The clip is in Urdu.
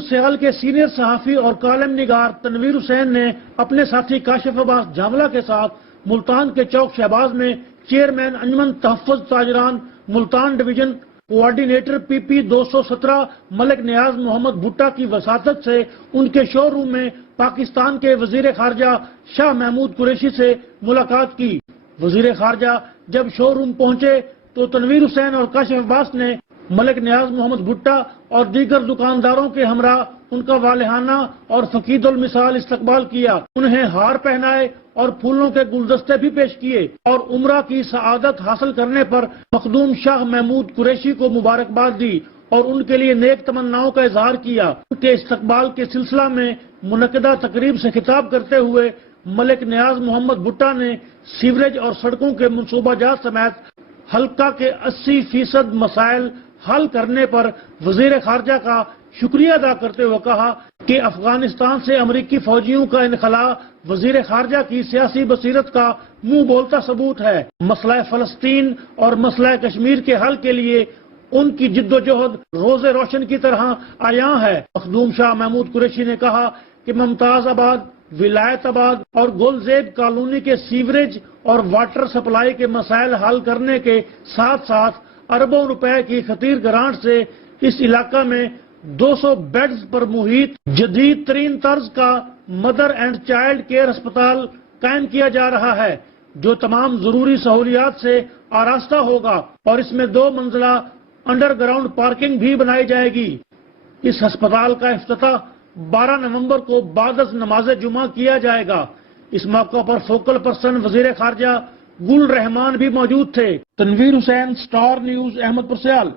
نیوز سیال کے سینئر صحافی اور کالم نگار تنویر حسین نے اپنے ساتھی کاشف عباس جھاملہ کے ساتھ ملتان کے چوک شہباز میں چیئرمین انجمن تحفظ تاجران ملتان ڈویژن کوآرڈینیٹر پی پی 217 ملک نیاز محمد بھٹا کی وساطت سے ان کے شو روم میں پاکستان کے وزیر خارجہ شاہ محمود قریشی سے ملاقات کی۔ وزیر خارجہ جب شو روم پہنچے تو تنویر حسین اور کاشف عباس نے ملک نیاز محمد بھٹا اور دیگر دکانداروں کے ہمراہ ان کا والہانہ اور فقید المثال استقبال کیا، انہیں ہار پہنائے اور پھولوں کے گلدستے بھی پیش کیے اور عمرہ کی سعادت حاصل کرنے پر مخدوم شاہ محمود قریشی کو مبارکباد دی اور ان کے لیے نیک تمناؤں کا اظہار کیا۔ ان کے استقبال کے سلسلہ میں منعقدہ تقریب سے خطاب کرتے ہوئے ملک نیاز محمد بھٹا نے سیوریج اور سڑکوں کے منصوبہ جات سمیت حلقہ کے 80% مسائل حل کرنے پر وزیر خارجہ کا شکریہ ادا کرتے ہوئے کہا کہ افغانستان سے امریکی فوجیوں کا انخلاء وزیر خارجہ کی سیاسی بصیرت کا منہ بولتا ثبوت ہے۔ مسئلہ فلسطین اور مسئلہ کشمیر کے حل کے لیے ان کی جد و جہد روز روشن کی طرح عیاں ہے۔ مخدوم شاہ محمود قریشی نے کہا کہ ممتاز آباد، ولایت آباد اور گلزیب کالونی کے سیوریج اور واٹر سپلائی کے مسائل حل کرنے کے ساتھ ساتھ اربوں روپے کی خطیر گرانٹ سے اس علاقہ میں 200 بیڈز پر محیط جدید ترین طرز کا مدر اینڈ چائلڈ کیئر اسپتال قائم کیا جا رہا ہے، جو تمام ضروری سہولیات سے آراستہ ہوگا اور اس میں 2 منزلہ انڈر گراؤنڈ پارکنگ بھی بنائی جائے گی۔ اس ہسپتال کا افتتاح 12 نومبر کو بعد از نماز جمعہ کیا جائے گا۔ اس موقع پر فوکل پرسن وزیر خارجہ گل رحمان بھی موجود تھے۔ تنویر حسین، سٹار نیوز، احمد پور سیال۔